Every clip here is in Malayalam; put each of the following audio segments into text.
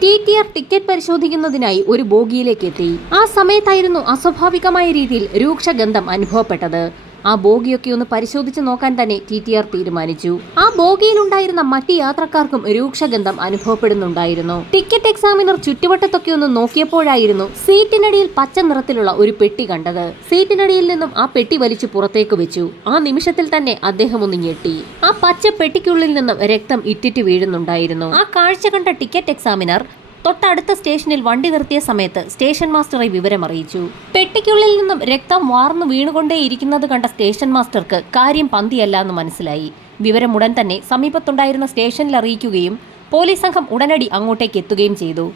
TTR ടിക്കറ്റ് പരിശോധിക്കുന്നതിനായി ഒരു ബോഗിയിലേക്ക് എത്തി. ആ സമയത്തായിരുന്നു അസ്വാഭാവികമായ രീതിയിൽ രൂക്ഷഗന്ധം അനുഭവപ്പെട്ടത്. ആ ബോഗിയൊക്കെ ഒന്ന് പരിശോധിച്ച് നോക്കാൻ തന്നെ TTR തീരുമാനിച്ചു. ആ ബോഗിയിലുണ്ടായിരുന്ന മറ്റ് യാത്രക്കാർക്കും രൂക്ഷഗന്ധം അനുഭവപ്പെടുന്നുണ്ടായിരുന്നു. ടിക്കറ്റ് എക്സാമിനർ ചുറ്റുവട്ടത്തൊക്കെ ഒന്ന് നോക്കിയപ്പോഴായിരുന്നു സീറ്റിനടിയിൽ പച്ച നിറത്തിലുള്ള ഒരു പെട്ടി കണ്ടത്. സീറ്റിനടിയിൽ നിന്നും ആ പെട്ടി വലിച്ചു പുറത്തേക്ക് വെച്ചു. ആ നിമിഷത്തിൽ തന്നെ അദ്ദേഹം ഒന്ന് ഞെട്ടി. ആ പച്ച പെട്ടിക്കുള്ളിൽ നിന്നും രക്തം ഇറ്റിറ്റ് വീഴുന്നുണ്ടായിരുന്നു. ആ കാഴ്ച കണ്ട ടിക്കറ്റ് എക്സാമിനർ തൊട്ടടുത്ത സ്റ്റേഷനിൽ വണ്ടി നിർത്തിയ സമയത്ത് സ്റ്റേഷൻ മാസ്റ്ററെ വിവരം അറിയിച്ചു. പെട്ടിക്കുള്ളിൽ നിന്നും രക്തം വാർന്നു വീണുകൊണ്ടേയിരിക്കുന്നത് കണ്ട സ്റ്റേഷൻ മാസ്റ്റർക്ക് കാര്യം പന്തിയല്ല എന്ന് മനസ്സിലായി. വിവരം ഉടൻ തന്നെ സമീപത്തുണ്ടായിരുന്ന സ്റ്റേഷനിൽ അറിയിക്കുകയും പോലീസ് സംഘം ഉടനടി അങ്ങോട്ടേക്ക് എത്തുകയും ചെയ്തു.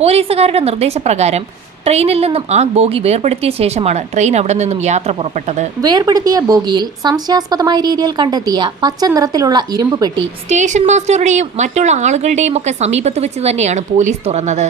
പോലീസുകാരുടെ നിർദ്ദേശപ്രകാരം ട്രെയിനിൽ നിന്നും ആ ബോഗി വേർപെടുത്തിയ ശേഷമാണ് ട്രെയിൻ അവിടെ നിന്നും യാത്ര പുറപ്പെട്ടത്. വേർപെടുത്തിയ ബോഗിയിൽ സംശയാസ്പദമായ രീതിയിൽ കണ്ടെത്തിയ പച്ച നിറത്തിലുള്ള ഇരുമ്പ് പെട്ടി സ്റ്റേഷൻ മാസ്റ്ററുടെയും മറ്റുള്ള ആളുകളുടെയും ഒക്കെ സമീപത്ത് വെച്ച് തന്നെയാണ് പോലീസ് തുറന്നത്.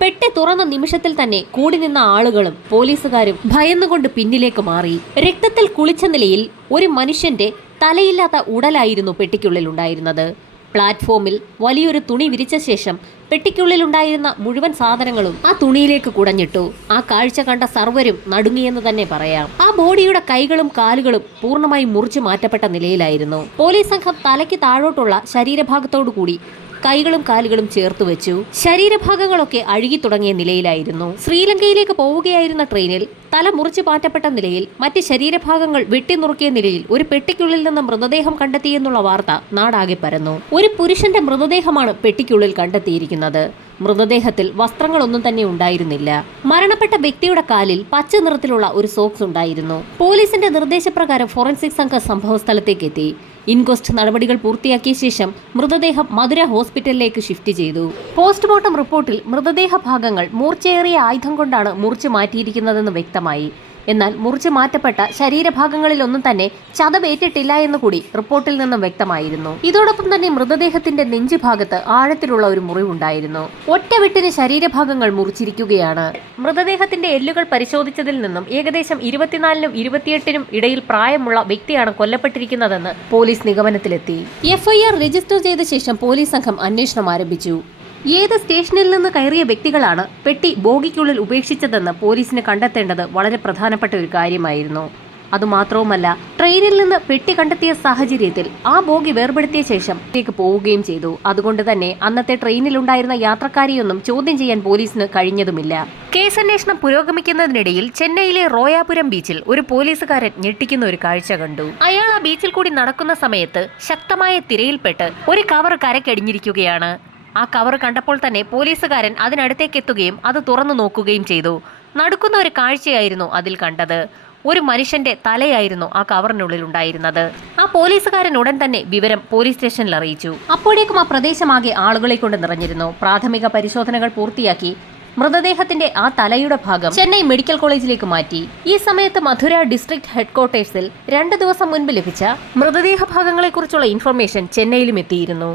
പെട്ടി തുറന്ന നിമിഷത്തിൽ തന്നെ കൂടി നിന്ന ആളുകളും പോലീസുകാരും ഭയന്നുകൊണ്ട് പിന്നിലേക്ക് മാറി. രക്തത്തിൽ കുളിച്ച നിലയിൽ ഒരു മനുഷ്യന്റെ തലയില്ലാത്ത ഉടലായിരുന്നു പെട്ടിക്കുള്ളിൽ ഉണ്ടായിരുന്നത്. പ്ലാറ്റ്ഫോമിൽ വലിയൊരു തുണി വിരിച്ച ശേഷം പെട്ടിക്കുള്ളിലുണ്ടായിരുന്ന മുഴുവൻ സാധനങ്ങളും ആ തുണിയിലേക്ക് കുടഞ്ഞിട്ടു. ആ കാഴ്ച കണ്ട സർവരും നടുങ്ങിയെന്ന് തന്നെ പറയാം. ആ ബോഡിയുടെ കൈകളും കാലുകളും പൂർണ്ണമായും മുറിച്ചു മാറ്റപ്പെട്ട നിലയിലായിരുന്നു. പോലീസ് സംഘം തലയ്ക്ക് താഴോട്ടുള്ള ശരീരഭാഗത്തോടു കൂടി കൈകളും കാലുകളും ചേർത്ത് വെച്ചു. ശരീരഭാഗങ്ങളൊക്കെ അഴുകി തുടങ്ങിയ നിലയിലായിരുന്നു. ശ്രീലങ്കയിലേക്ക് പോവുകയായിരുന്ന ട്രെയിനിൽ തല മുറിച്ചു മാറ്റപ്പെട്ട നിലയിൽ മറ്റ് ശരീരഭാഗങ്ങൾ വെട്ടിനുറുക്കിയ നിലയിൽ ഒരു പെട്ടിക്കുള്ളിൽ നിന്ന് മൃതദേഹം കണ്ടെത്തിയെന്നുള്ള വാർത്ത നാടാകെ പരന്നു. ഒരു പുരുഷന്റെ മൃതദേഹമാണ് പെട്ടിക്കുള്ളിൽ കണ്ടെത്തിയിരിക്കുന്നത്. മൃതദേഹത്തിൽ വസ്ത്രങ്ങളൊന്നും തന്നെ ഉണ്ടായിരുന്നില്ല. മരണപ്പെട്ട വ്യക്തിയുടെ കാലിൽ പച്ച നിറത്തിലുള്ള ഒരു സോക്സ് ഉണ്ടായിരുന്നു. പോലീസിന്റെ നിർദ്ദേശപ്രകാരം ഫോറൻസിക് സംഘം സംഭവസ്ഥലത്തേക്ക് എത്തി. ഇൻക്വസ്റ്റ് നടപടികൾ പൂർത്തിയാക്കിയ ശേഷം മൃതദേഹം മധുര ഹോസ്പിറ്റലിലേക്ക് ഷിഫ്റ്റ് ചെയ്തു. പോസ്റ്റ്മോർട്ടം റിപ്പോർട്ടിൽ മൃതദേഹ ഭാഗങ്ങൾ മൂർച്ചയേറിയ ആയുധം കൊണ്ടാണ് മുറിച്ചു മാറ്റിയിരിക്കുന്നതെന്ന് വ്യക്തമായി. എന്നാൽ മുറിച്ചു മാറ്റപ്പെട്ട ശരീരഭാഗങ്ങളിലൊന്നും തന്നെ ചതവേറ്റിട്ടില്ല എന്ന് കൂടി റിപ്പോർട്ടിൽ നിന്നും വ്യക്തമായിരുന്നു. ഇതോടൊപ്പം തന്നെ മൃതദേഹത്തിന്റെ നെഞ്ചുഭാഗത്ത് ആഴത്തിലുള്ള ഒരു മുറിവുണ്ടായിരുന്നു. ഒറ്റവെട്ടിന് ശരീരഭാഗങ്ങൾ മുറിച്ചിരിക്കുകയാണ്. മൃതദേഹത്തിന്റെ എല്ലുകൾ പരിശോധിച്ചതിൽ നിന്നും ഏകദേശം 24-നും 28-നും ഇടയിൽ പ്രായമുള്ള വ്യക്തിയാണ് കൊല്ലപ്പെട്ടിരിക്കുന്നതെന്ന് പോലീസ് നിഗമനത്തിലെത്തി. FIR രജിസ്റ്റർ ചെയ്ത ശേഷം പോലീസ് സംഘം അന്വേഷണം ആരംഭിച്ചു. ഏത് സ്റ്റേഷനിൽ നിന്ന് കയറിയ വ്യക്തികളാണ് പെട്ടി ബോഗിക്കുള്ളിൽ ഉപേക്ഷിച്ചതെന്ന് പോലീസിന് കണ്ടെത്തേണ്ടത് വളരെ പ്രധാനപ്പെട്ട ഒരു കാര്യമായിരുന്നു. അതുമാത്രവുമല്ല, ട്രെയിനിൽ നിന്ന് പെട്ടി കണ്ടെത്തിയ സാഹചര്യത്തിൽ ആ ബോഗി വേർപെടുത്തിയ ശേഷം പോവുകയും ചെയ്തു. അതുകൊണ്ട് തന്നെ അന്നത്തെ ട്രെയിനിലുണ്ടായിരുന്ന യാത്രക്കാരെയൊന്നും ചോദ്യം ചെയ്യാൻ പോലീസിന് കഴിഞ്ഞതുമില്ല. കേസന്വേഷണം പുരോഗമിക്കുന്നതിനിടയിൽ ചെന്നൈയിലെ റോയാപുരം ബീച്ചിൽ ഒരു പോലീസുകാരൻ ഞെട്ടിക്കുന്ന ഒരു കാഴ്ച കണ്ടു. അയാൾ ആ ബീച്ചിൽ കൂടി നടക്കുന്ന സമയത്ത് ശക്തമായ തിരയിൽപ്പെട്ട് ഒരു കവർ കരക്കടിഞ്ഞിരിക്കുകയാണ്. ആ കവർ കണ്ടപ്പോൾ തന്നെ പോലീസുകാരൻ അതിനടുത്തേക്ക് എത്തുകയും അത് തുറന്നു നോക്കുകയും ചെയ്തു. നടുക്കുന്ന ഒരു കാഴ്ചയായിരുന്നു അതിൽ കണ്ടത്. ഒരു മനുഷ്യന്റെ തലയായിരുന്നു ആ കവറിനുള്ളിൽ ഉണ്ടായിരുന്നത്. ആ പോലീസുകാരൻ ഉടൻ തന്നെ വിവരം പോലീസ് സ്റ്റേഷനിൽ അറിയിച്ചു. അപ്പോഴേക്കും ആ പ്രദേശമാകെ ആളുകളെ കൊണ്ട് നിറഞ്ഞിരുന്നു. പ്രാഥമിക പരിശോധനകൾ പൂർത്തിയാക്കി മൃതദേഹത്തിന്റെ ആ തലയുടെ ഭാഗം ചെന്നൈ മെഡിക്കൽ കോളേജിലേക്ക് മാറ്റി. ഈ സമയത്ത് മധുര ഡിസ്ട്രിക്ട് ഹെഡ്ക്വാർട്ടേഴ്സിൽ 2 ദിവസം മുൻപ് ലഭിച്ച മൃതദേഹ ഭാഗങ്ങളെക്കുറിച്ചുള്ള ഇൻഫർമേഷൻ ചെന്നൈയിലും എത്തിയിരുന്നു.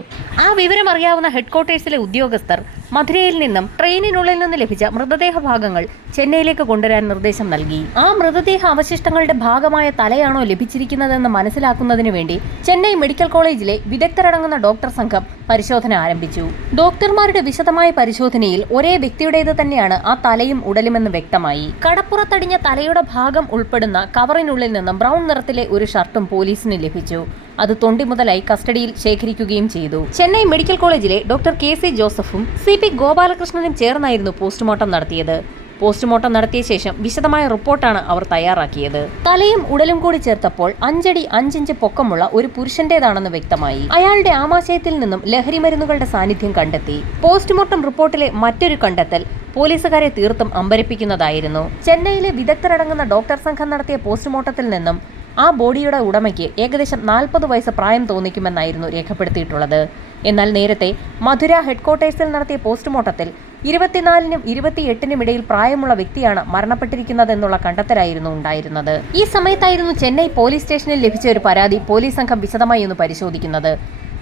ആ വിവരം അറിയാവുന്ന ഹെഡ്ക്വാർട്ടേഴ്സിലെ ഉദ്യോഗസ്ഥർ മധുരയിൽ നിന്നും ട്രെയിനിനുള്ളിൽ നിന്ന് ലഭിച്ച മൃതദേഹ ഭാഗങ്ങൾ ചെന്നൈയിലേക്ക് കൊണ്ടുവരാൻ നിർദ്ദേശം നൽകി. ആ മൃതദേഹ അവശിഷ്ടങ്ങളുടെ ഭാഗമായ തലയാണോ ലഭിച്ചിരിക്കുന്നതെന്ന് മനസ്സിലാക്കുന്നതിന് വേണ്ടി ചെന്നൈ മെഡിക്കൽ കോളേജിലെ വിദഗ്ധരടങ്ങുന്ന ഡോക്ടർ സംഘം പരിശോധന ആരംഭിച്ചു. ഡോക്ടർമാരുടെ വിശദമായ പരിശോധനയിൽ ഒരേ വ്യക്തിയുടേത് തന്നെയാണ് ആ തലയും ഉടലുമെന്ന് വ്യക്തമായി. കടപ്പുറത്തടിഞ്ഞ തലയുടെ ഭാഗം ഉൾപ്പെടുന്ന കവറിനുള്ളിൽ നിന്നും ബ്രൗൺ നിറത്തിലെ ഒരു ഷർട്ടും പോലീസിന് ലഭിച്ചു. അത് തൊണ്ടി മുതലായി കസ്റ്റഡിയിൽ ശേഖരിക്കുകയും ചെയ്തു. ചെന്നൈ മെഡിക്കൽ കോളേജിലെ ഡോക്ടർ KC ജോസഫും CP ഗോപാലകൃഷ്ണനും ചേർന്നായിരുന്നു പോസ്റ്റ്മോർട്ടം നടത്തിയത്. പോസ്റ്റ്മോർട്ടം നടത്തിയ ശേഷം വിശദമായ റിപ്പോർട്ടാണ് അവർ തയ്യാറാക്കിയത്. തലയും ഉടലും കൂടി ചേർത്തപ്പോൾ 5 അടി 5 ഇഞ്ച് പൊക്കമുള്ള ഒരു പുരുഷന്റേതാണെന്ന് വ്യക്തമായി. അയാളുടെ ആമാശയത്തിൽ നിന്നും ലഹരി മരുന്നുകളുടെ സാന്നിധ്യം കണ്ടെത്തി. പോസ്റ്റ്മോർട്ടം റിപ്പോർട്ടിലെ മറ്റൊരു കണ്ടെത്തൽ പോലീസുകാരെ തീർത്തും അമ്പരപ്പിക്കുന്നതായിരുന്നു. ചെന്നൈയിലെ വിദഗ്ധരടങ്ങുന്ന ഡോക്ടർ സംഘം നടത്തിയ പോസ്റ്റ്മോർട്ടത്തിൽ നിന്നും ആ ബോഡിയുടെ ഉടമയ്ക്ക് ഏകദേശം 40 വയസ്സ് പ്രായം തോന്നിക്കുമെന്നായിരുന്നു രേഖപ്പെടുത്തിയിട്ടുള്ളത്. എന്നാൽ നേരത്തെ മധുര ഹെഡ്ക്വാർട്ടേഴ്സിൽ നടത്തിയ പോസ്റ്റ്മോർട്ടത്തിൽ 24-നും 28-നും ഇടയിൽ പ്രായമുള്ള വ്യക്തിയാണ് മരണപ്പെട്ടിരിക്കുന്നതെന്നുള്ള കണ്ടെത്തലായിരുന്നു ഉണ്ടായിരുന്നത്. ഈ സമയത്തായിരുന്നു ചെന്നൈ പോലീസ് സ്റ്റേഷനിൽ ലഭിച്ച ഒരു പരാതി പോലീസ് സംഘം വിശദമായി ഒന്ന് പരിശോധിക്കുന്നത്.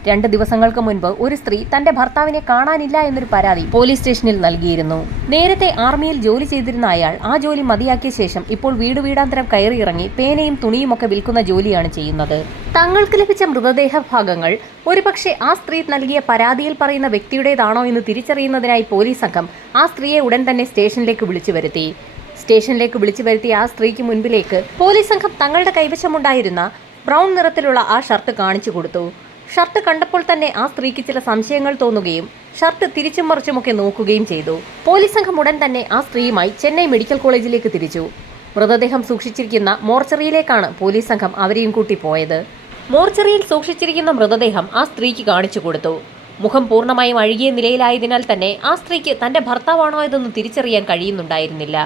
2 ദിവസങ്ങൾക്ക് മുൻപ് ഒരു സ്ത്രീ തന്റെ ഭർത്താവിനെ കാണാനില്ല എന്നൊരു പരാതി പോലീസ് സ്റ്റേഷനിൽ നൽകിയിരുന്നു. നേരത്തെ ആർമിയിൽ ജോലി ചെയ്തിരുന്ന അയാൾ ആ ജോലി മതിയാക്കിയ ശേഷം ഇപ്പോൾ വീടാന്തരം കയറിയിറങ്ങി പേനയും തുണിയുമൊക്കെ വിൽക്കുന്ന ജോലിയാണ് ചെയ്യുന്നത്. തങ്ങൾക്ക് ലഭിച്ച മൃതദേഹ ഭാഗങ്ങൾ ഒരുപക്ഷെ ആ സ്ത്രീ നൽകിയ പരാതിയിൽ പറയുന്ന വ്യക്തിയുടേതാണോ എന്ന് തിരിച്ചറിയുന്നതിനായി പോലീസ് സംഘം ആ സ്ത്രീയെ ഉടൻ തന്നെ സ്റ്റേഷനിലേക്ക് വിളിച്ചു വരുത്തിയ ആ സ്ത്രീക്ക് മുൻപിലേക്ക് പോലീസ് സംഘം തങ്ങളുടെ കൈവശമുണ്ടായിരുന്ന ബ്രൗൺ നിറത്തിലുള്ള ആ ഷർട്ട് കാണിച്ചു കൊടുത്തു. ഷർട്ട് കണ്ടപ്പോൾ തന്നെ ആ സ്ത്രീക്ക് ചില സംശയങ്ങൾ തോന്നുകയും ഷർട്ട് തിരിച്ചും മറിച്ചുമൊക്കെ നോക്കുകയും ചെയ്തു. പോലീസ് സംഘം ഉടൻ തന്നെ ആ സ്ത്രീയുമായി ചെന്നൈ മെഡിക്കൽ കോളേജിലേക്ക് തിരിച്ചു. മൃതദേഹം സൂക്ഷിച്ചിരിക്കുന്ന മോർച്ചറിയിലേക്കാണ് പോലീസ് സംഘം അവരെയും കൂട്ടി പോയത്. മോർച്ചറിയിൽ സൂക്ഷിച്ചിരിക്കുന്ന മൃതദേഹം ആ സ്ത്രീക്ക് കാണിച്ചു കൊടുത്തു. മുഖം പൂർണ്ണമായും അഴുകിയ നിലയിലായതിനാൽ തന്നെ ആ സ്ത്രീക്ക് തന്റെ ഭർത്താവാണോ ഇതെന്ന് തിരിച്ചറിയാൻ കഴിയുന്നുണ്ടായിരുന്നില്ല.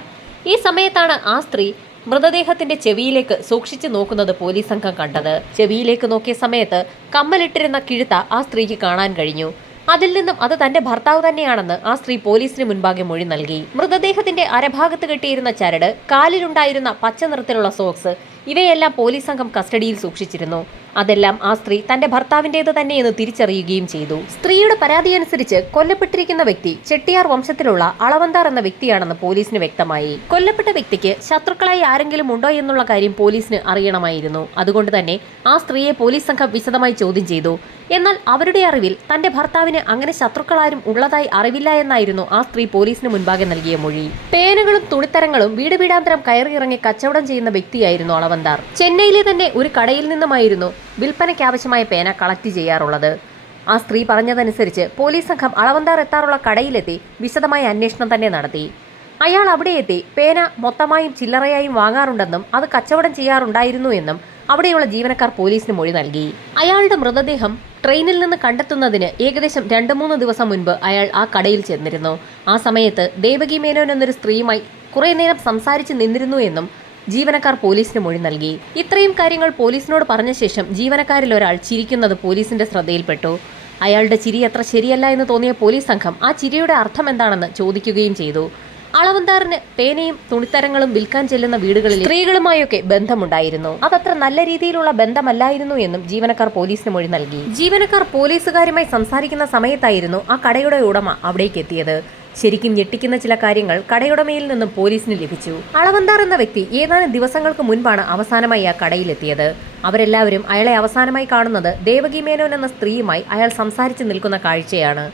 ഈ സമയത്താണ് ആ സ്ത്രീ മൃതദേഹത്തിന്റെ ചെവിയിലേക്ക് സൂക്ഷിച്ചു നോക്കുന്നത് പോലീസ് സംഘം കണ്ടത്. ചെവിയിലേക്ക് നോക്കിയ സമയത്ത് കമ്മലിട്ടിരുന്ന കിഴുത്ത ആ സ്ത്രീക്ക് കാണാൻ കഴിഞ്ഞു. അതിൽ നിന്നും അത് തന്റെ ഭർത്താവ് തന്നെയാണെന്ന് ആ സ്ത്രീ പോലീസിന് മുൻപാകെ മൊഴി നൽകി. മൃതദേഹത്തിന്റെ അരഭാഗത്ത് കെട്ടിയിരുന്ന ചരട്, കാലിലുണ്ടായിരുന്ന പച്ച നിറത്തിലുള്ള സോക്സ് ഇവയെല്ലാം പോലീസ് സംഘം കസ്റ്റഡിയിൽ സൂക്ഷിച്ചിരുന്നു. അതെല്ലാം ആ സ്ത്രീ തന്റെ ഭർത്താവിന്റേത് തന്നെയെന്ന് തിരിച്ചറിയുകയും ചെയ്തു. സ്ത്രീയുടെ പരാതിയനുസരിച്ച് കൊല്ലപ്പെട്ടിരിക്കുന്ന വ്യക്തി ചെട്ടിയാർ വംശത്തിലുള്ള അളവന്താർ എന്ന വ്യക്തിയാണെന്ന് പോലീസിന് വ്യക്തമായി. കൊല്ലപ്പെട്ട വ്യക്തിക്ക് ശത്രുക്കളായി ആരെങ്കിലും ഉണ്ടോ എന്നുള്ള കാര്യം പോലീസിന് അറിയണമായിരുന്നു. അതുകൊണ്ട് തന്നെ ആ സ്ത്രീയെ പോലീസ് സംഘം വിശദമായി ചോദ്യം ചെയ്തു. എന്നാൽ അവരുടെ അറിവിൽ തന്റെ ഭർത്താവിന് അങ്ങനെ ശത്രുക്കളാരും ഉള്ളതായി അറിവില്ല എന്നായിരുന്നു ആ സ്ത്രീ പോലീസിന് മുൻപാകെ നൽകിയ മൊഴി. പേനകളും തുണിത്തരങ്ങളും വീടാന്തരം കയറിയിറങ്ങി കച്ചവടം ചെയ്യുന്ന വ്യക്തിയായിരുന്നു അളവന്താർ. ചെന്നൈയിലെ തന്നെ ഒരു കടയിൽ നിന്നുമായിരുന്നു വിൽപ്പനയ്ക്ക് ആവശ്യമായ പേന കളക്ട് ചെയ്യാറുള്ളത്. ആ സ്ത്രീ പറഞ്ഞതനുസരിച്ച് പോലീസ് സംഘം അളവന്താർ എത്താറുള്ള കടയിലെത്തി വിശദമായ അന്വേഷണം തന്നെ നടത്തി. അയാൾ അവിടെ എത്തി പേന മൊത്തമായും ചില്ലറയായും വാങ്ങാറുണ്ടെന്നും അത് കച്ചവടം ചെയ്യാറുണ്ടായിരുന്നു എന്നും അവിടെയുള്ള ജീവനക്കാർ പോലീസിന് മൊഴി നൽകി. അയാളുടെ മൃതദേഹം ട്രെയിനിൽ നിന്ന് കണ്ടെത്തുന്നതിന് ഏകദേശം 2-3 ദിവസം മുൻപ് അയാൾ ആ കടയിൽ ചെന്നിരുന്നു. ആ സമയത്ത് ദേവകി മേനോൻ എന്നൊരു സ്ത്രീയുമായി കുറെ നേരം സംസാരിച്ച് നിന്നിരുന്നു എന്നും ജീവനക്കാർ പോലീസിന് മൊഴി നൽകി. ഇത്രയും കാര്യങ്ങൾ പോലീസിനോട് പറഞ്ഞ ശേഷം ജീവനക്കാരിൽ ഒരാൾ ചിരിക്കുന്നത് പോലീസിന്റെ ശ്രദ്ധയിൽപ്പെട്ടു. അയാളുടെ ചിരി അത്ര ശരിയല്ല എന്ന് തോന്നിയ പോലീസ് സംഘം ആ ചിരിയുടെ അർത്ഥം എന്താണെന്ന് ചോദിക്കുകയും ചെയ്തു. അളവന്താറിന് പേനയും തുണിത്തരങ്ങളും വിൽക്കാൻ ചെല്ലുന്ന വീടുകളിൽ സ്ത്രീകളുമായൊക്കെ ബന്ധമുണ്ടായിരുന്നു. അതത്ര നല്ല രീതിയിലുള്ള ബന്ധമല്ലായിരുന്നു എന്നും ജീവനക്കാർ പോലീസിന് മൊഴി നൽകി. ജീവനക്കാർ പോലീസുകാരുമായി സംസാരിക്കുന്ന സമയത്തായിരുന്നു ആ കടയുടെ ഉടമ അവിടേക്ക് എത്തിയത്. ശരിക്കും ഞെട്ടിക്കുന്ന ചില കാര്യങ്ങൾ കടയുടമയിൽ നിന്നും പോലീസിന് ലഭിച്ചു. അളവന്താർ എന്ന വ്യക്തി ഏതാനും ദിവസങ്ങൾക്ക് മുൻപാണ് അവസാനമായി ആ കടയിലെത്തിയത്. അവരെല്ലാവരും അയാളെ അവസാനമായി കാണുന്നത് ദേവകി മേനോൻ എന്ന സ്ത്രീയുമായി അയാൾ സംസാരിച്ചു നിൽക്കുന്ന കാഴ്ചയാണ്.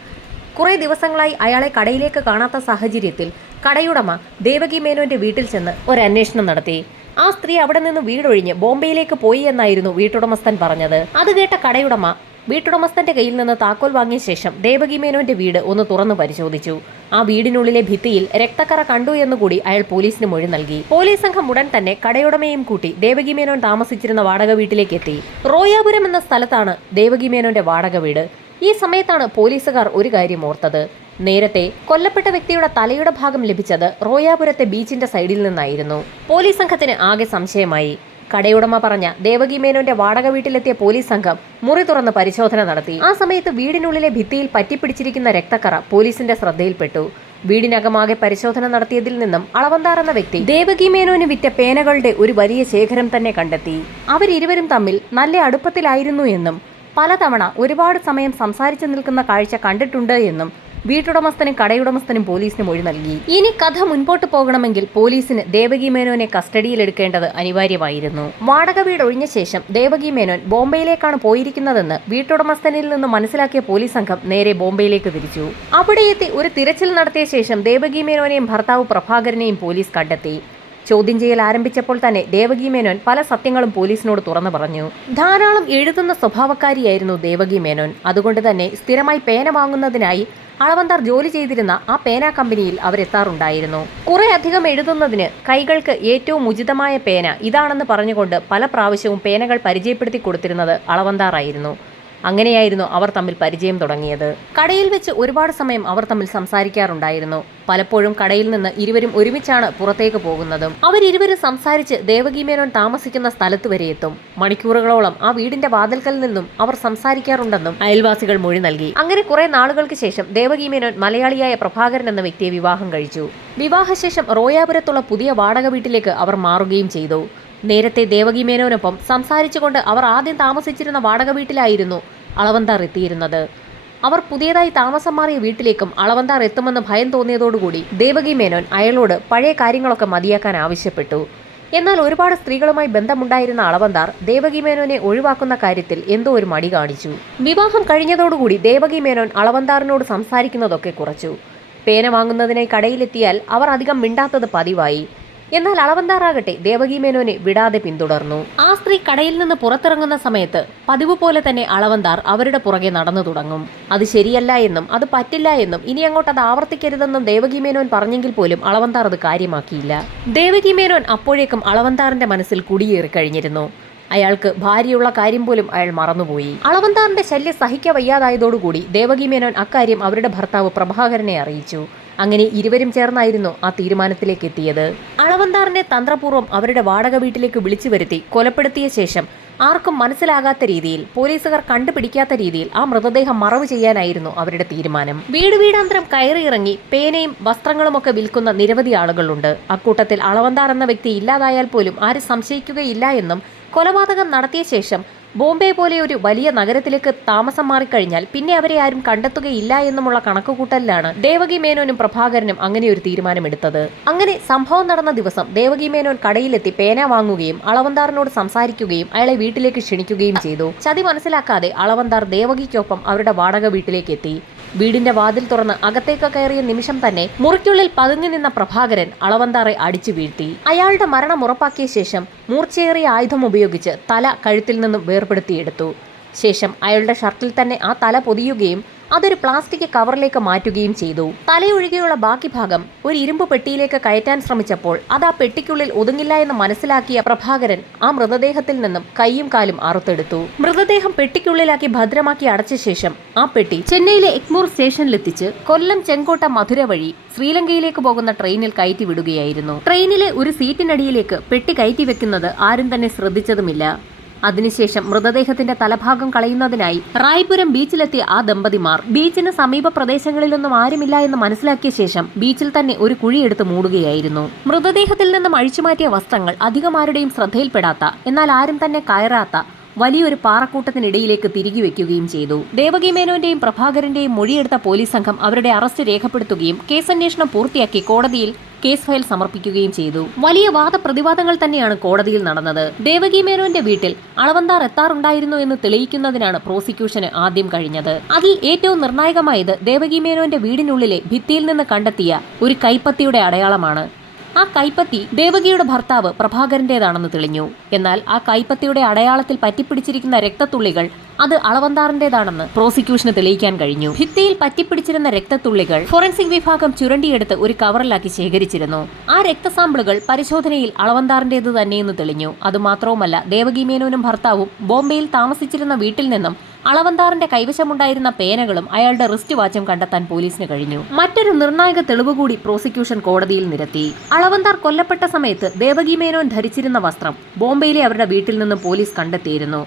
കുറെ ദിവസങ്ങളായി അയാളെ കടയിലേക്ക് കാണാത്ത സാഹചര്യത്തിൽ കടയുടമ ദേവകി മേനോന്റെ വീട്ടിൽ ചെന്ന് ഒരു അന്വേഷണം നടത്തി. ആ സ്ത്രീ അവിടെ നിന്ന് വീടൊഴിഞ്ഞ് ബോംബെയിലേക്ക് പോയി എന്നായിരുന്നു വീട്ടുടമസ്ഥൻ പറഞ്ഞത്. അത് കേട്ട കടയുടമ വീട്ടുടമസ്ഥന്റെ കയ്യിൽ നിന്ന് താക്കോൽ വാങ്ങിയ ശേഷം ദേവകി മേനോന്റെ വീട് ഒന്ന് തുറന്നു പരിശോധിച്ചു. ആ വീടിനുള്ളിലെ ഭിത്തിയിൽ രക്തക്കറ കണ്ടു എന്നുകൂടി അയാൾ പോലീസിന് മൊഴി നൽകി. പോലീസ് സംഘം ഉടൻ തന്നെ കടയുടമയും കൂട്ടി ദേവകി മേനോൻ താമസിച്ചിരുന്ന വാടക വീട്ടിലേക്ക് എത്തി. റോയാപുരം എന്ന സ്ഥലത്താണ് ദേവകി മേനോന്റെ വാടക വീട്. ഈ സമയത്താണ് പോലീസുകാർ ഒരു കാര്യം ഓർത്തത്. നേരത്തെ കൊല്ലപ്പെട്ട വ്യക്തിയുടെ തലയുടെ ഭാഗം ലഭിച്ചത് റോയാപുരത്തെ ബീച്ചിന്റെ സൈഡിൽ നിന്നായിരുന്നു. പോലീസ് സംഘത്തിന് ആകെ സംശയമായി. കടയുടമ പറഞ്ഞ ദേവകി മേനോന്റെ വാടക വീട്ടിലെത്തിയ പോലീസ് സംഘം മുറി തുറന്ന് പരിശോധന നടത്തി. ആ സമയത്ത് വീടിനുള്ളിലെ ഭിത്തിയിൽ പറ്റിപ്പിടിച്ചിരിക്കുന്ന രക്തക്കറ പോലീസിന്റെ ശ്രദ്ധയിൽപ്പെട്ടു. വീടിനകമാകെ പരിശോധന നടത്തിയതിൽ നിന്നും അളവന്താർ എന്ന വ്യക്തി ദേവകി മേനോന് വിറ്റ പേനകളുടെ ഒരു വലിയ ശേഖരം തന്നെ കണ്ടെത്തി. അവരിരുവരും തമ്മിൽ നല്ല അടുപ്പത്തിലായിരുന്നു എന്നും പലതവണ ഒരുപാട് സമയം സംസാരിച്ചു നിൽക്കുന്ന കാഴ്ച കണ്ടിട്ടുണ്ട് എന്നും വീട്ടുടമസ്ഥനും കടയുടമസ്ഥനും പോലീസിന് മൊഴി നൽകി. ഇനി കഥ മുൻപോട്ട് പോകണമെങ്കിൽ പോലീസിന് ദേവകി മേനോനെ കസ്റ്റഡിയിലെടുക്കേണ്ടത് അനിവാര്യമായിരുന്നു. വാടക വീട് ഒഴിഞ്ഞ ശേഷം ദേവകി മേനോൻ ബോംബെയിലേക്കാണ് പോയിരിക്കുന്നതെന്ന് വീട്ടുടമസ്ഥനിൽ നിന്ന് മനസ്സിലാക്കിയ പോലീസ് സംഘം നേരെ ബോംബെയിലേക്ക് തിരിച്ചു. അവിടെ എത്തി ഒരു തിരച്ചിൽ നടത്തിയ ശേഷം ദേവകി മേനോനെയും ഭർത്താവ് പ്രഭാകരനെയും പോലീസ് കണ്ടെത്തി. ചോദ്യം ചെയ്യൽ ആരംഭിച്ചപ്പോൾ തന്നെ ദേവകി മേനോൻ പല സത്യങ്ങളും പോലീസിനോട് തുറന്നു പറഞ്ഞു. ധാരാളം എഴുതുന്ന സ്വഭാവക്കാരിയായിരുന്നു ദേവകി മേനോൻ. അതുകൊണ്ട് തന്നെ സ്ഥിരമായി പേന വാങ്ങുന്നതിനായി അളവന്താർ ജോലി ചെയ്തിരുന്ന ആ പേന കമ്പനിയിൽ അവരെത്താറുണ്ടായിരുന്നു. കുറെ അധികം എഴുതുന്നതിന് കൈകൾക്ക് ഏറ്റവും ഉചിതമായ പേന ഇതാണെന്ന് പറഞ്ഞുകൊണ്ട് പല പ്രാവശ്യവും പേനകൾ പരിചയപ്പെടുത്തി കൊടുത്തിരുന്നത് അളവന്താറായിരുന്നു. അങ്ങനെയായിരുന്നു അവർ തമ്മിൽ പരിചയം തുടങ്ങിയത്. കടയിൽ വെച്ച് ഒരുപാട് സമയം അവർ തമ്മിൽ സംസാരിക്കാറുണ്ടായിരുന്നു. പലപ്പോഴും കടയിൽ നിന്ന് ഇരുവരും ഒരുമിച്ചാണ് പുറത്തേക്ക് പോകുന്നതും. അവരിരുവരും സംസാരിച്ച് ദേവകി മേനോൻ താമസിക്കുന്ന സ്ഥലത്ത് വരെ എത്തും. മണിക്കൂറുകളോളം ആ വീടിന്റെ വാതിൽക്കൽ നിന്നും അവർ സംസാരിക്കാറുണ്ടെന്നും അയൽവാസികൾ മൊഴി നൽകി. അങ്ങനെ കുറെ നാളുകൾക്ക് ശേഷം ദേവകി മേനോൻ മലയാളിയായ പ്രഭാകരൻ എന്ന വ്യക്തിയെ വിവാഹം കഴിച്ചു. വിവാഹശേഷം റോയാപുരത്തുള്ള പുതിയ വാടക വീട്ടിലേക്ക് അവർ മാറുകയും ചെയ്തു. നേരത്തെ ദേവകി മേനോനൊപ്പം സംസാരിച്ചുകൊണ്ട് അവർ ആദ്യം താമസിച്ചിരുന്ന വാടക വീട്ടിലായിരുന്നു അളവന്താർ എത്തിയിരുന്നത്. അവർ പുതിയതായി താമസം മാറിയ വീട്ടിലേക്കും അളവന്താർ എത്തുമെന്ന് ഭയം തോന്നിയതോടുകൂടി ദേവകി മേനോൻ അയാളോട് പഴയ കാര്യങ്ങളൊക്കെ മതിയാക്കാൻ ആവശ്യപ്പെട്ടു. എന്നാൽ ഒരുപാട് സ്ത്രീകളുമായി ബന്ധമുണ്ടായിരുന്ന അളവന്താർ ദേവകി മേനോനെ ഒഴിവാക്കുന്ന കാര്യത്തിൽ എന്തോ ഒരു മടി കാണിച്ചു. വിവാഹം കഴിഞ്ഞതോടുകൂടി ദേവകി മേനോൻ അളവന്താറിനോട് സംസാരിക്കുന്നതൊക്കെ കുറച്ചു. പേന വാങ്ങുന്നതിനായി കടയിലെത്തിയാൽ അവർ അധികം മിണ്ടാത്തത് പതിവായി. എന്നാൽ അളവന്താറാകട്ടെ ദേവകി മേനോനെ വിടാതെ പിന്തുടർന്നു. ആ സ്ത്രീ കടയിൽ നിന്ന് പുറത്തിറങ്ങുന്ന സമയത്ത് പതിവ് പോലെ തന്നെ അളവന്താർ അവരുടെ പുറകെ നടന്നു തുടങ്ങും. അത് ശരിയല്ല എന്നും അത് പറ്റില്ല എന്നും ഇനി അങ്ങോട്ട് അത് ആവർത്തിക്കരുതെന്നും ദേവകി മേനോൻ പറഞ്ഞെങ്കിൽ പോലും അളവന്താർ അത് കാര്യമാക്കിയില്ല. ദേവകി മേനോൻ അപ്പോഴേക്കും അളവന്താറിന്റെ മനസ്സിൽ കുടിയേറി കഴിഞ്ഞിരുന്നു. അയാൾക്ക് ഭാര്യയുള്ള കാര്യം പോലും അയാൾ മറന്നുപോയി. അളവന്താറിന്റെ ശല്യം സഹിക്കവയ്യാതായതോടുകൂടി ദേവകി മേനോൻ അക്കാര്യം അവരുടെ ഭർത്താവ് പ്രഭാകരനെ അറിയിച്ചു. അങ്ങനെ ഇരുവരും ചേർന്നായിരുന്നു ആ തീരുമാനത്തിലേക്ക് എത്തിയത്. അളവന്താറിനെ തന്ത്രപൂർവ്വം അവരുടെ വാടക വീട്ടിലേക്ക് വിളിച്ചു വരുത്തി കൊലപ്പെടുത്തിയ ശേഷം ആർക്കും മനസ്സിലാകാത്ത രീതിയിൽ, പോലീസുകാർ കണ്ടുപിടിക്കാത്ത രീതിയിൽ ആ മൃതദേഹം മറവ് ചെയ്യാനായിരുന്നു അവരുടെ തീരുമാനം. വീടാന്തരം കയറിയിറങ്ങി പേനയും വസ്ത്രങ്ങളുമൊക്കെ വിൽക്കുന്ന നിരവധി ആളുകളുണ്ട്. അക്കൂട്ടത്തിൽ അളവന്താർ എന്ന വ്യക്തി ഇല്ലാതായാൽ പോലും ആരും സംശയിക്കുകയില്ല എന്നും കൊലപാതകം നടത്തിയ ശേഷം ബോംബെ പോലെ ഒരു വലിയ നഗരത്തിലേക്ക് താമസം മാറിക്കഴിഞ്ഞാൽ പിന്നെ അവരെ ആരും കണ്ടെത്തുകയില്ല എന്നുമുള്ള കണക്കുകൂട്ടലിലാണ് ദേവകി മേനോനും പ്രഭാകരനും അങ്ങനെ ഒരു തീരുമാനമെടുത്തത്. അങ്ങനെ സംഭവം നടന്ന ദിവസം ദേവകി മേനോൻ കടയിലെത്തി പേന വാങ്ങുകയും അളവന്താറിനോട് സംസാരിക്കുകയും അയാളെ വീട്ടിലേക്ക് ക്ഷണിക്കുകയും ചെയ്തു. ചതി മനസ്സിലാക്കാതെ അളവന്താർ ദേവകിക്കൊപ്പം അവരുടെ വാടക വീട്ടിലേക്ക് എത്തി. വീടിന്റെ വാതിൽ തുറന്ന് അകത്തേക്ക് കയറിയ നിമിഷം തന്നെ മുറിക്കുള്ളിൽ പതുങ്ങി നിന്ന പ്രഭാകരൻ അളവന്താറെ അടിച്ചു വീഴ്ത്തി. അയാളുടെ മരണം ഉറപ്പാക്കിയ ശേഷം മൂർച്ചയേറിയ ആയുധം ഉപയോഗിച്ച് തല കഴുത്തിൽ നിന്നും വേർപെടുത്തിയെടുത്തു. ശേഷം അയാളുടെ ഷർട്ടിൽ തന്നെ ആ തല പൊതിയുകയും അതൊരു പ്ലാസ്റ്റിക് കവറിലേക്ക് മാറ്റുകയും ചെയ്തു. തലയൊഴികെയുള്ള ബാക്കി ഭാഗം ഒരു ഇരുമ്പ് പെട്ടിയിലേക്ക് കയറ്റാൻ ശ്രമിച്ചപ്പോൾ അത് ആ പെട്ടിക്കുള്ളിൽ ഒതുങ്ങില്ല എന്ന് മനസ്സിലാക്കിയ പ്രഭാകരൻ ആ മൃതദേഹത്തിൽ നിന്നും കൈയും കാലും അറുത്തെടുത്തു. മൃതദേഹം പെട്ടിക്കുള്ളിലാക്കി ഭദ്രമാക്കി അടച്ച ശേഷം ആ പെട്ടി ചെന്നൈയിലെ എഗ്മൂർ സ്റ്റേഷനിലെത്തിച്ച് കൊല്ലം, ചെങ്കോട്ട, മധുര വഴി ശ്രീലങ്കയിലേക്ക് പോകുന്ന ട്രെയിനിൽ കയറ്റി വിടുകയായിരുന്നു. ട്രെയിനിലെ ഒരു സീറ്റിനടിയിലേക്ക് പെട്ടി കയറ്റി വെക്കുന്നത് ആരും തന്നെ ശ്രദ്ധിച്ചതുമില്ല. അതിനുശേഷം മൃതദേഹത്തിന്റെ തലഭാഗം കളയുന്നതിനായി റായ്പുരം ബീച്ചിലെത്തിയ ആ ദമ്പതിമാർ ബീച്ചിന് സമീപ പ്രദേശങ്ങളിലൊന്നും ആരുമില്ല എന്ന് മനസ്സിലാക്കിയ ശേഷം ബീച്ചിൽ തന്നെ ഒരു കുഴിയെടുത്ത് മൂടുകയായിരുന്നു. മൃതദേഹത്തിൽ നിന്നും അഴിച്ചുമാറ്റിയ വസ്ത്രങ്ങൾ അധികം ആരുടെയും ശ്രദ്ധയിൽപ്പെടാത്ത, എന്നാൽ ആരും തന്നെ കയറാത്ത വലിയൊരു പാറക്കൂട്ടത്തിനിടയിലേക്ക് തിരികെ വെക്കുകയും ചെയ്തു. ദേവകി മേനോന്റെയും പ്രഭാകരന്റെയും മൊഴിയെടുത്ത പോലീസ് സംഘം അവരുടെ അറസ്റ്റ് രേഖപ്പെടുത്തുകയും കേസന്വേഷണം പൂർത്തിയാക്കി കോടതിയിൽ കേസ് ഫയൽ സമർപ്പിക്കുകയും ചെയ്തു. വലിയ വാദപ്രതിവാദങ്ങൾ തന്നെയാണ് കോടതിയിൽ നടന്നത്. ദേവകി മേനോന്റെ വീട്ടിൽ അളവന്താർ എത്താറുണ്ടായിരുന്നു എന്ന് തെളിയിക്കുന്നതിനാണ് പ്രോസിക്യൂഷന് ആദ്യം കഴിഞ്ഞത്. അതിൽ ഏറ്റവും നിർണായകമായത് ദേവകി മേനോന്റെ വീടിനുള്ളിലെ ഭിത്തിയിൽ നിന്ന് കണ്ടെത്തിയ ഒരു കൈപ്പത്തിയുടെ അടയാളമാണ്. ആ കൈപ്പത്തി ദേവകിയുടെ ഭർത്താവ് പ്രഭാകരന്റേതാണെന്ന് തെളിഞ്ഞു. എന്നാൽ ആ കൈപ്പത്തിയുടെ അടയാളത്തിൽ പറ്റിപ്പിടിച്ചിരിക്കുന്ന രക്തത്തുള്ളികൾ അത് അളവന്താറിന്റേതാണെന്ന് പ്രോസിക്യൂഷന് തെളിയിക്കാൻ കഴിഞ്ഞു. ഭിത്തിയിൽ പറ്റിപ്പിടിച്ചിരുന്ന രക്തത്തുള്ളികൾ ഫോറൻസിക് വിഭാഗം ചുരണ്ടിയെടുത്ത് ഒരു കവറിലാക്കി ശേഖരിച്ചിരുന്നു. ആ രക്തസാമ്പിളുകൾ പരിശോധനയിൽ അളവന്താറിന്റേത് തന്നെയെന്ന് തെളിഞ്ഞു. അതുമാത്രവുമല്ല, ദേവകി മേനോനും ഭർത്താവും ബോംബെയിൽ താമസിച്ചിരുന്ന വീട്ടിൽ നിന്നും അളവന്താറിന്റെ കൈവശമുണ്ടായിരുന്ന പേനകളും അയാളുടെ റിസ്റ്റ് വാച്ചും കണ്ടെത്താൻ പോലീസിന് കഴിഞ്ഞു. മറ്റൊരു നിർണായക തെളിവ് കൂടി പ്രോസിക്യൂഷൻ കോടതിയിൽ നിരത്തി. അളവന്താർ കൊല്ലപ്പെട്ട സമയത്ത് ദേവകി മേനോൻ ധരിച്ചിരുന്ന വസ്ത്രം ബോംബെയിലെ അവരുടെ വീട്ടിൽ നിന്നും പോലീസ് കണ്ടെത്തിയിരുന്നു.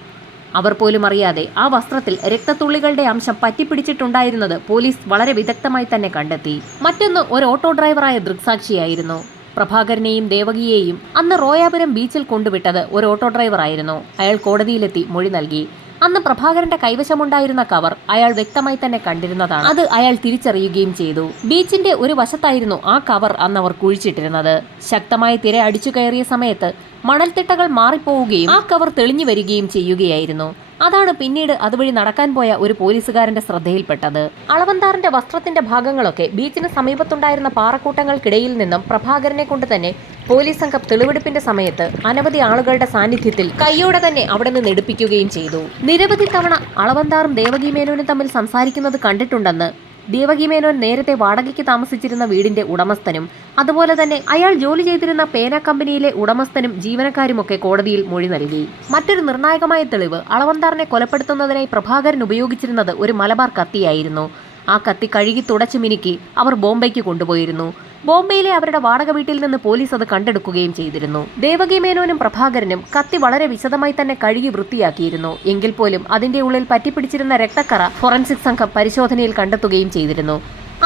അവർ പോലും അറിയാതെ ആ വസ്ത്രത്തിൽ രക്തത്തുള്ളികളുടെ അംശം പറ്റിപ്പിടിച്ചിട്ടുണ്ടായിരുന്നത് പോലീസ് വളരെ വിദഗ്ധമായി തന്നെ കണ്ടെത്തി. മറ്റൊന്ന് ഒരു ഓട്ടോ ഡ്രൈവറായ ദൃക്സാക്ഷിയായിരുന്നു. പ്രഭാകരനെയും ദേവകിയെയും അന്ന് റോയാപുരം ബീച്ചിൽ കൊണ്ടുവിട്ടത് ഒരു ഓട്ടോ ഡ്രൈവറായിരുന്നു. അയാൾ കോടതിയിലെത്തി മൊഴി നൽകി. അന്ന് പ്രഭാകരന്റെ കൈവശമുണ്ടായിരുന്ന കവർ അയാൾ വ്യക്തമായി തന്നെ കണ്ടിരുന്നതാണ്. അത് അയാൾ തിരിച്ചറിയുകയും ചെയ്തു. ബീച്ചിന്റെ ഒരു വശത്തായിരുന്നു ആ കവർ അന്ന് അവർ കുഴിച്ചിട്ടിരുന്നത്. ശക്തമായ തിര അടിച്ചു കയറിയ സമയത്ത് മണൽത്തിട്ടകൾ മാറിപ്പോവുകയും ആ കവർ തെളിഞ്ഞു വരികയും ചെയ്യുകയായിരുന്നു. അതാണ് പിന്നീട് അതുവഴി നടക്കാൻ പോയ ഒരു പോലീസുകാരന്റെ ശ്രദ്ധയിൽപ്പെട്ടത്. അളവന്താറിന്റെ വസ്ത്രത്തിന്റെ ഭാഗങ്ങളൊക്കെ ബീച്ചിന് സമീപത്തുണ്ടായിരുന്ന പാറക്കൂട്ടങ്ങൾക്കിടയിൽ നിന്നും പ്രഭാകരനെ കൊണ്ട് തന്നെ പോലീസ് സംഘം തെളിവെടുപ്പിന്റെ സമയത്ത് അനവധി ആളുകളുടെ സാന്നിധ്യത്തിൽ കൈയോടെ തന്നെ അവിടെ നിന്ന് എടുപ്പിക്കുകയും ചെയ്തു. നിരവധി തവണ അളവന്താറും ദേവകി മേനോനും തമ്മിൽ സംസാരിക്കുന്നത് കണ്ടിട്ടുണ്ടെന്ന് ദേവകി മേനോൻ നേരത്തെ വാടകയ്ക്ക് താമസിച്ചിരുന്ന വീടിന്റെ ഉടമസ്ഥനും അതുപോലെ തന്നെ അയാൾ ജോലി ചെയ്തിരുന്ന പേന കമ്പനിയിലെ ഉടമസ്ഥനും ജീവനക്കാരുമൊക്കെ കോടതിയിൽ മൊഴി നൽകി. മറ്റൊരു നിർണായകമായ തെളിവ് അളവന്താറിനെ കൊലപ്പെടുത്തുന്നതിനായി പ്രഭാകരൻ ഉപയോഗിച്ചിരുന്നത് ഒരു മലബാർ കത്തിയായിരുന്നു. ആ കത്തി കഴുകി തുടച്ചു മിനുക്കി അവർ ബോംബെക്ക് കൊണ്ടുപോയിരുന്നു. ബോംബെയിലെ അവരുടെ വാടക വീട്ടിൽ നിന്ന് പോലീസ് അത് കണ്ടെടുക്കുകയും ചെയ്തിരുന്നു. ദേവകി മേനോനും പ്രഭാകരനും കത്തി വളരെ വിശദമായി തന്നെ കഴുകി വൃത്തിയാക്കിയിരുന്നു. എങ്കിൽ പോലും അതിന്റെ ഉള്ളിൽ പറ്റിപ്പിടിച്ചിരുന്ന രക്തക്കറ ഫോറൻസിക് സംഘം പരിശോധനയിൽ കണ്ടെത്തുകയും ചെയ്തിരുന്നു.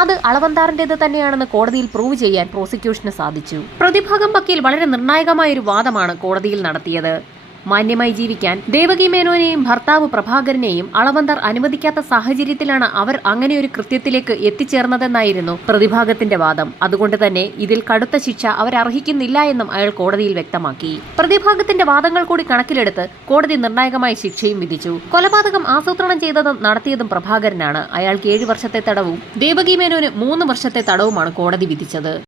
അത് അളവന്താറിന്റേത് തന്നെയാണെന്ന് കോടതിയിൽ പ്രൂവ് ചെയ്യാൻ പ്രോസിക്യൂഷന് സാധിച്ചു. പ്രതിഭാഗം വക്കീൽ വളരെ നിർണായകമായൊരു വാദമാണ് കോടതിയിൽ നടത്തിയത്. മാന്യമായി ജീവിക്കാൻ ദേവകി മേനോനെയും ഭർത്താവ് പ്രഭാകരനെയും അളവന്തർ അനുവദിക്കാത്ത സാഹചര്യത്തിലാണ് അവർ അങ്ങനെ ഒരു കൃത്യത്തിലേക്ക് എത്തിച്ചേർന്നതെന്നായിരുന്നു പ്രതിഭാഗത്തിന്റെ വാദം. അതുകൊണ്ട് തന്നെ ഇതിൽ കടുത്ത ശിക്ഷ അവർ അർഹിക്കുന്നില്ല എന്നും അയാൾ കോടതിയിൽ വ്യക്തമാക്കി. പ്രതിഭാഗത്തിന്റെ വാദങ്ങൾ കൂടി കണക്കിലെടുത്ത് കോടതി നിർണായകമായ ശിക്ഷയും വിധിച്ചു. കൊലപാതകം ആസൂത്രണം ചെയ്തതും നടത്തിയതും പ്രഭാകരനാണ്. അയാൾക്ക് 7 വർഷത്തെ തടവും ദേവകി മേനോന് 3 വർഷത്തെ തടവുമാണ് കോടതി വിധിച്ചത്.